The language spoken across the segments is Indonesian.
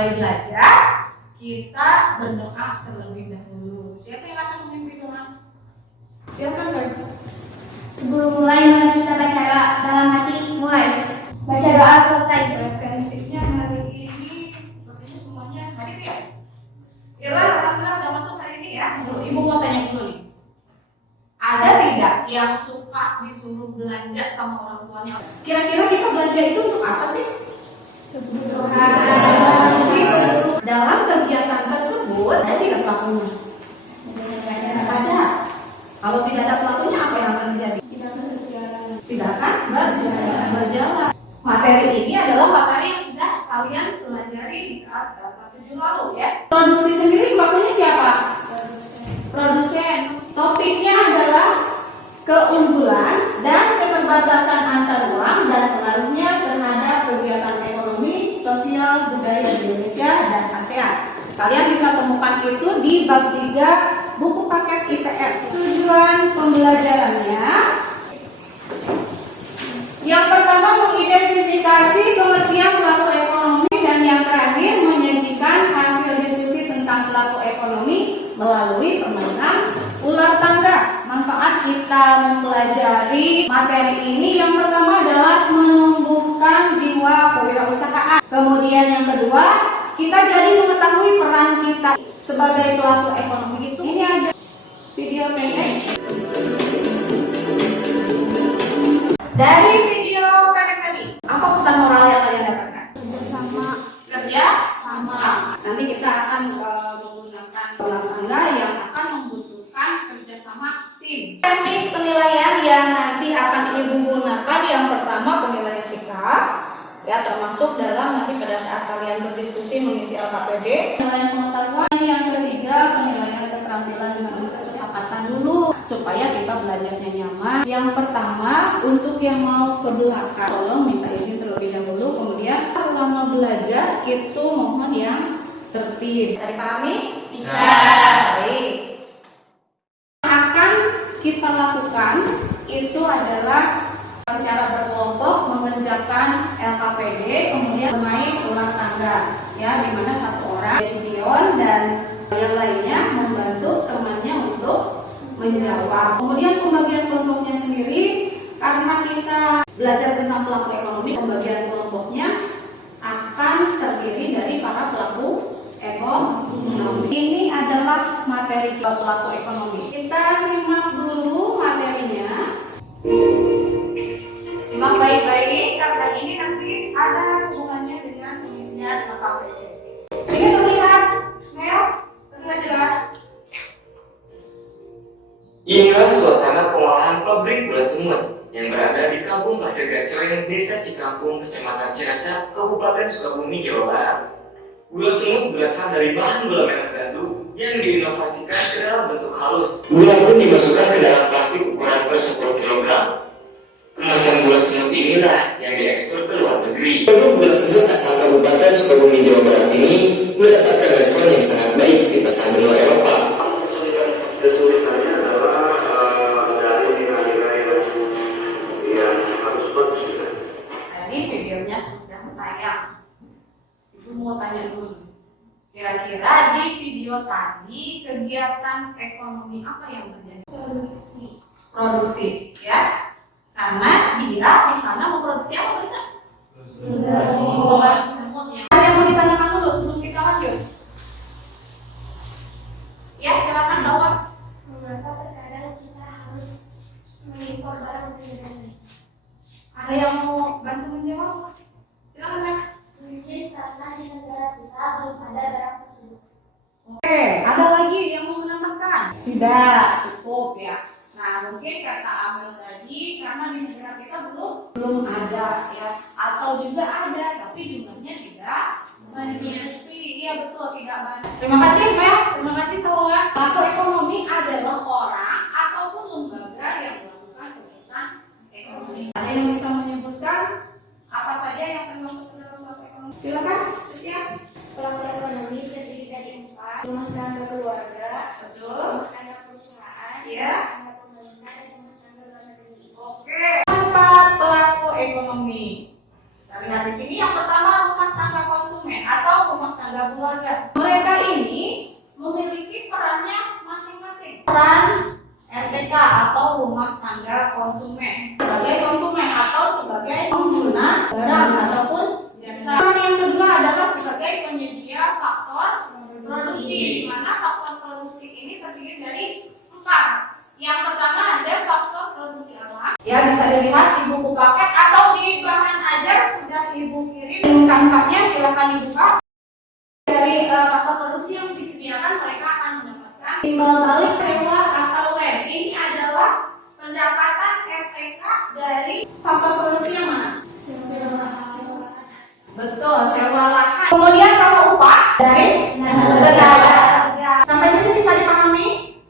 mulai belajar, kita berdoa terlebih dahulu. Siapa yang akan memimpin doa? Silakan, Bang. Sebelum mulai, mari kita baca dalam hati. Mulai. Baca doa selesai. Presensinya hari ini sepertinya semuanya hadir ya? Ira, alhamdulillah udah masuk hari ini ya. Ibu mau tanya dulu nih. Ada tidak yang suka disuruh belanja sama orang tuanya? Kira-kira kita belanja itu untuk apa sih? Kebutuhan. Dalam kegiatan tersebut ada tidak pelakunya? Ada. Kalau tidak ada pelakunya, apa yang akan terjadi? Tidak akan berjalan. Materi ini adalah materi yang sudah kalian pelajari di saat kelas 7 lalu ya. Produksi sendiri pelakunya siapa? Produsen. Topiknya adalah keunggulan dan keterbatasan antar uang dan pengaruhnya terhadap kegiatan ekonomi, sosial, budaya di Indonesia dan ASEAN. Kalian bisa temukan itu di bab 3 buku paket IPS. Tujuan pembelajarannya yang pertama mengidentifikasi pengertian pelaku ekonomi, dan yang terakhir menyajikan hasil diskusi tentang pelaku ekonomi melalui permainan ular tangga. Manfaat kita mempelajari materi ini yang pertama adalah menumbuhkan jiwa kewirausahaan. Kemudian yang kedua, kita jadi mengetahui peran kita sebagai pelaku ekonomi itu. Ini ada video pendek. Dari video pendek tadi, apa pesan moral yang kalian dapatkan? Kerja sama. Nanti kita akan menggunakan ular tangga yang akan membutuhkan kerjasama tim. Teknik penilaian yang nanti akan ibu gunakan, yang pertama penilaian sikap, ya, termasuk dalam nanti pada saat kalian berdiskusi mengisi LKPD. Penilaian pengetahuan. Yang ketiga penilaian keterampilan dan kesepakatan dulu supaya kita belajarnya nyaman. Yang pertama, untuk yang mau ke belakang, tolong minta izin terlebih dahulu. Kemudian selama belajar itu mohon yang tertib. Bisa dipahami? Bisa. Baik. Akan kita lakukan itu adalah secara berkelompok mengerjakan LKPD, kemudian bermain ular tangga, ya, di mana satu orang jadi pion dan yang lainnya membantu temannya untuk menjawab. Kemudian pembagian kelompoknya sendiri, karena kita belajar tentang pelaku ekonomi, pembagian kelompoknya akan terdiri dari para pelaku ekonomi. Ini adalah materi pelaku ekonomi. Kita simak dulu materinya. Simak baik-baik, karena ini nanti ada hubungannya dengan pengisian LKPD. Ini terlihat, Mel, terlihat jelas. Inilah suasana pengolahan pabrik gula semut yang berada di Kampung Pasir Gacoeng, Desa Cikampung, Kecamatan Cilacap, Kabupaten Sukabumi, Jawa Barat. Gula semut berasal dari bahan gula merah gandum yang diinovasikan ke dalam bentuk halus. Gula pun dimasukkan ke dalam plastik ukuran per 10 kg. Kemasan gula semut inilah yang diekspor ke luar negeri. Produk gula semut asal Kabupaten Sukabumi, Jawa Barat ini mendapatkan respon yang sangat baik di pasar benua Eropa. Kesulitannya adalah dari nilai-nilai yang harus bagus juga. Tadi videonya sudah tayang. Ibu mau tanya dulu. Kira-kira di video tadi kegiatan ekonomi apa yang terjadi? Produksi, ya. Karena dia di sana memproduksi apa, Lisa? Gula semut ya. Ada yang mau ditanyakan dulu sebelum kita lanjut? Ya, silakan Sawar. Mengapa terkadang kita harus mengimpor barang dari negara lain? Ada yang mau bantu menjawab? Silakan, Kak. Mungkin karena di negara kita belum ada barang tersebut. Oke, ada lagi yang mau menambahkan? Tidak, cukup ya. Nah, mungkin kata Amel tadi karena di negara kita belum ada ya, atau juga ada tapi jumlahnya tidak mencukupi. Iya betul, tidak banyak. Terima kasih Mel, terima kasih semua. Pelaku ekonomi adalah orang ataupun lembaga yang melakukan kegiatan ekonomi. Ada yang bisa menyebutkan apa saja yang termasuk ke dalam pelaku ekonomi? Silakan, siap. Pelaku ekonomi terdiri dari 4: rumah tangga keluarga, Betul. rumah tangga perusahaan, Ya. rumah tangga pemerintah, dan rumah tangga luar negeri. Oke, empat pelaku ekonomi. Kita lihat di sini yang pertama rumah tangga konsumen. atau rumah tangga keluarga. Mereka ini memiliki perannya masing-masing. Peran RTK atau rumah tangga konsumen sebagai konsumen atau sebagai pengguna barang ataupun jasa. Peran yang kedua adalah sebagai penyedia faktor produksi, di mana faktor produksi ini terdiri dari 4. Yang pertama ada faktor produksi alam. Ya, bisa dilihat di buku paket atau di bahan ajar sudah ibu kirim. Tampaknya silakan dibuka. Dari faktor produksi yang disediakan mereka akan mendapatkan timbal balik, sewa atau rem. Ini adalah pendapatan RTK dari faktor produksi yang mana? Betul, sewa lahan. Kemudian kalau upah dari tenaga kerja. Sampai sini bisa dipahami?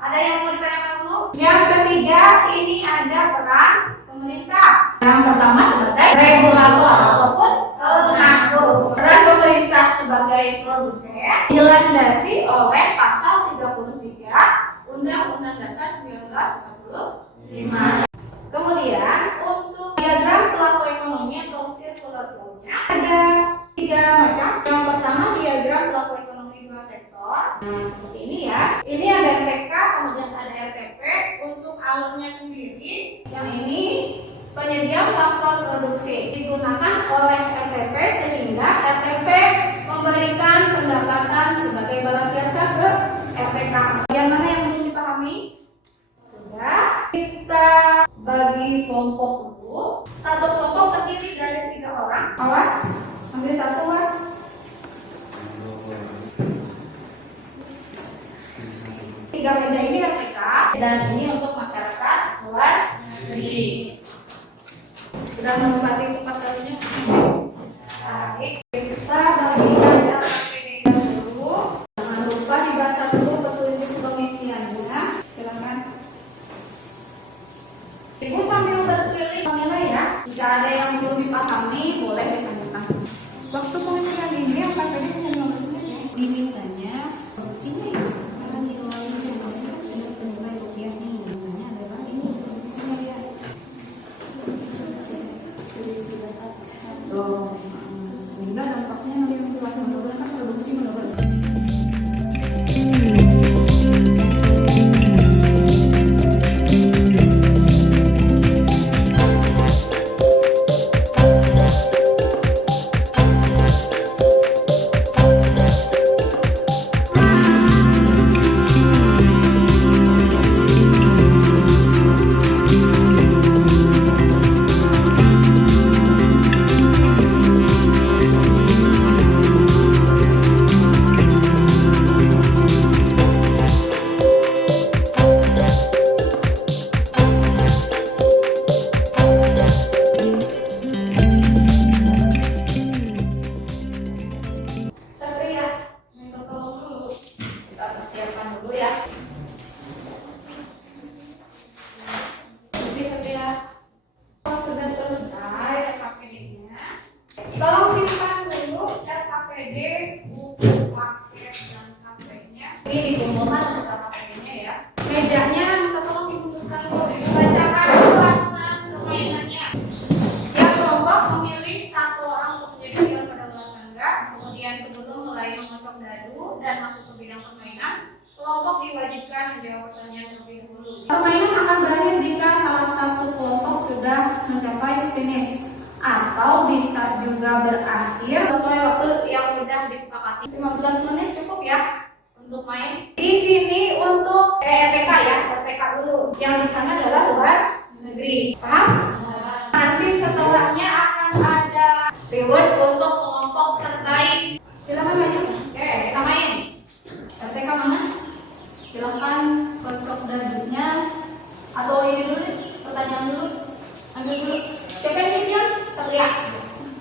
Ada yang mau ditanyakan dulu? Yang ketiga, ini ada peran pemerintah. Yang pertama sebagai regulator ataupun pengatur. Peran pemerintah sebagai produsen dilandasi oleh pasal 33 Undang-Undang Dasar 1945. Kemudian untuk diagram pelaku ekonomi atau circular flow-nya ada 3 macam. Yang pertama diagram pelaku ekonomi 2 sektor. Nah, seperti ini ya. Ini ada RTK, kemudian ada RTP. Untuk alurnya sendiri, yang ini penyedia faktor produksi digunakan oleh RTP sehingga RTP memberikan pendapatan sebagai balas jasa ke RTK. Yang mana yang belum dipahami? Sudah. Kita bagi kelompok dulu. Satu kelompok terdiri dari 3 orang. Awak, ambil satu Wak. Tiga meja ini RTK dan ini untuk masyarakat luar negeri. Sudah menempati tempat barunya. Baik, kita bagi data KPD dulu. Jangan lupa dibaca dulu petunjuk pengisiannya. Silakan. Ibu sambil berkeliling menilai ya. Jika ada yang belum dipahami, boleh ditanyakan. Waktu pengisian ini akan tadi punya nomor sendiri ya. Dimintanya sini. Karena nilai nilai rupiah nih. Namanya adalah ini. Ya. Sehingga dampaknya nanti setelah menurun kan produksi menurun. Tolong simpan dulu RKPD, buku paket dan KP-nya. Ini dikumpulkan untuk RKPD-nya ya. Mejanya minta tolong dibukukan dulu. Dibacakan peraturan permainannya. Tiap kelompok memilih 1 orang untuk menjadi pion pada ulang tangga. Kemudian sebelum mulai mengocok dadu dan masuk ke bidang permainan, kelompok diwajibkan menjawab pertanyaan terlebih dahulu. Permainan akan berakhir jika salah satu kelompok sudah mencapai finish. Atau bisa juga berakhir sesuai waktu yang sudah disepakati. 15 menit cukup ya untuk main. Di sini untuk RTK ya, RTK dulu. Yang di sana adalah luar negeri. Paham? Nanti setelahnya akan ada reward untuk kelompok terbaik. Silakan maju. Oke, kita main. RTK mana? Silakan kocok dadunya. Atau ini dulu, pertanyaan dulu. Ambil dulu. Siapa yang diam? Satria.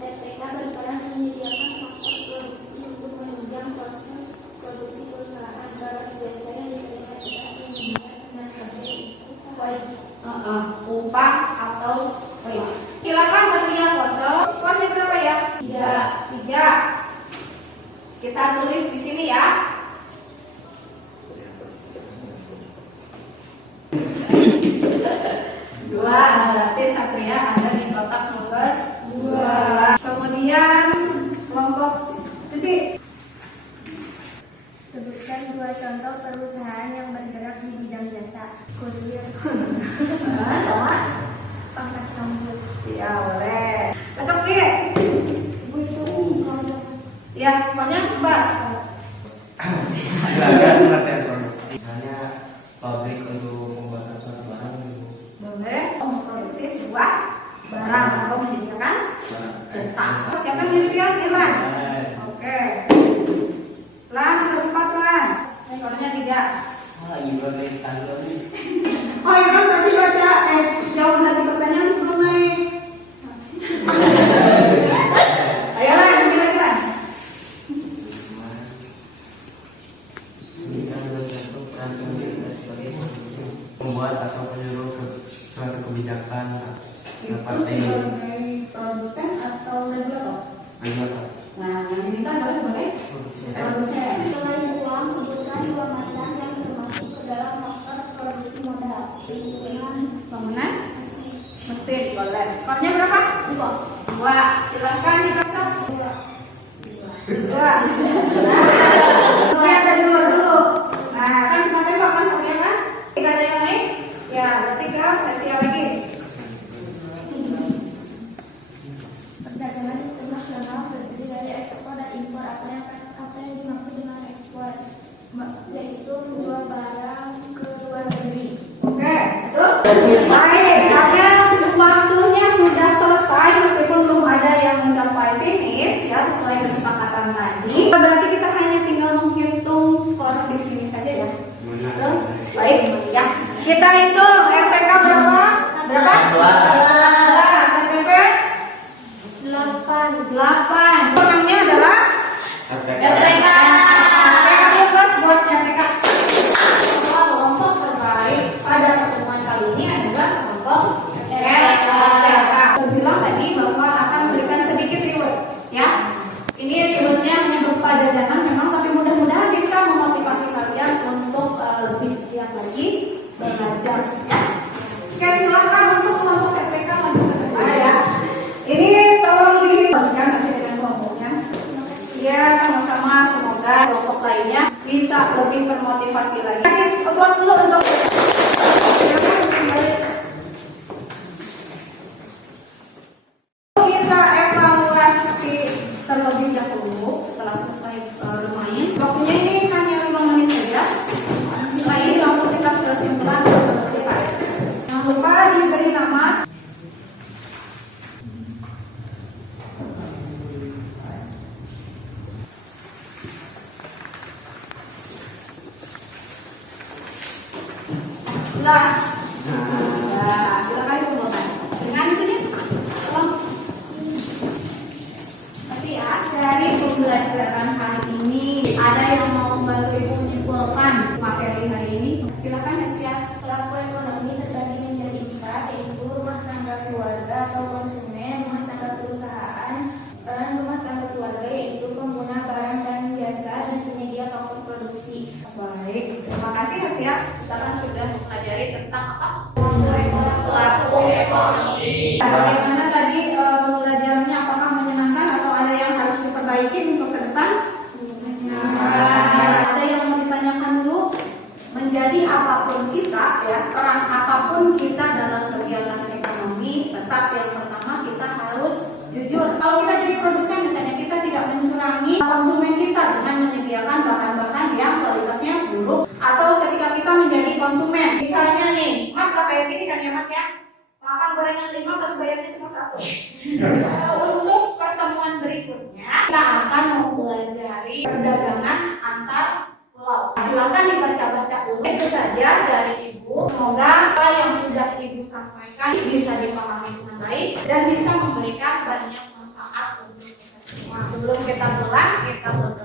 RTK berperan menyediakan faktor produksi untuk menunjang proses produksi perusahaan balas jasa yang diterima dan sebagai upah atau silakan Satria kocok. Skornya berapa ya? 3. Kita tulis di sini ya. Berarti Satria ada di kotak nomor 2. Kemudian kelompok Ya, semuanya Mbak. Silakan pengertian produksi. Hanya pabrik untuk pembuatan suatu barang. Boleh memproduksi sebuah barang atau menyediakan jasa. Siapa yang menyediakan? Irwan. Oke. Lan keempat Lan. Rekornya 3. Ibu dari tanggal ini. Oh ya kan tadi baca jawab dari pertanyaan sebelum naik. Ayo Lan, gimana Lan? Membuat atau menyuruh suatu kebijakan Itu sebagai produsen atau regulator? Nah, yang diminta adalah sebagai produsen. Selain uang, sebutkan 2 macam yang termasuk ke dalam faktor produksi modal. Lingkungan, Bangunan, mesin, boleh. Skornya berapa? 2. Silakan dibaca. 2. Oke, ada 2 dulu. Nah, kan kemarin Bapak saya kan? Tidak ada yang naik? Ya, berarti ke Vestia lagi. perdagangan internasional terdiri dari ekspor dan impor. Apa yang dimaksud dengan ekspor? Yaitu menjual barang ke luar negeri. Oke, betul? Baik, karena waktunya sudah selesai meskipun belum ada yang mencapai finish ya sesuai kesepakatan tadi. Berarti kita hanya tinggal menghitung skor di sini saja ya. Betul? Baik, ya. Kita hitung RTK berapa? Berapa? 11. RTP 8. Pemenangnya adalah RTK. RTK 11 buat RTK. Kelompok terbaik pada pertemuan kali ini adalah kelompok RTK. Saya bilang tadi bahwa akan memberikan sedikit reward, ya. Ini rewardnya hanya berupa jajanan memang, tapi mudah-mudahan bisa memotivasi kalian untuk lebih giat lagi belajar, ya. Oke, silakan untuk kelompok RTK maju ke depan ya. Ini tolong dibagikan nanti dengan kelompoknya. Ya, sama-sama. Semoga kelompok lainnya bisa lebih termotivasi lagi. Kasih applause dulu untuk kita evaluasi terlebih dahulu setelah selesai bermain. Waktunya ini hanya 5 menit saja. Setelah ini langsung kita ke kesimpulan terlebih. Jangan lupa diberi nama. Nah, silakan dikumpulkan. Dengan ini, tolong. Masih ya, dari pembelajaran hari ini ada yang mau membantu ibu menyimpulkan materi hari ini? Silakan ya, Setia. Pelaku ekonomi terbagi menjadi 4, yaitu rumah tangga keluarga atau konsumen, rumah tangga perusahaan, peran rumah tangga keluarga yaitu pengguna barang dan jasa, dan penyedia faktor produksi. Baik, terima kasih Setia. Kita kan sudah mempelajari tentang apa? Pelaku ekonomi. Bagaimana tadi pembelajarannya? Apakah menyenangkan atau ada yang harus diperbaiki untuk ke depan? Ada yang mau ditanyakan dulu? Menjadi apapun kita ya, peran apapun kita dalam kegiatan ekonomi, tetap yang pertama kita harus jujur. Kalau kita jadi produsen misalnya, kita tidak mencurangi konsumen kita dengan menyediakan bahan-bahan yang kualitasnya buruk. Atau ketika kita menjadi konsumen, misalnya nih, Mat gak kayak gini kan ya Mat ya? Makan gorengan 5 tapi bayarnya cuma 1. Untuk pertemuan berikutnya kita akan mempelajari perdagangan antar pulau. Silakan dibaca-baca dulu. Itu saja dari Ibu. Semoga apa yang sudah Ibu sampaikan bisa dipahami dengan baik dan bisa memberikan banyak manfaat untuk kita semua. Sebelum kita pulang, kita berdoa.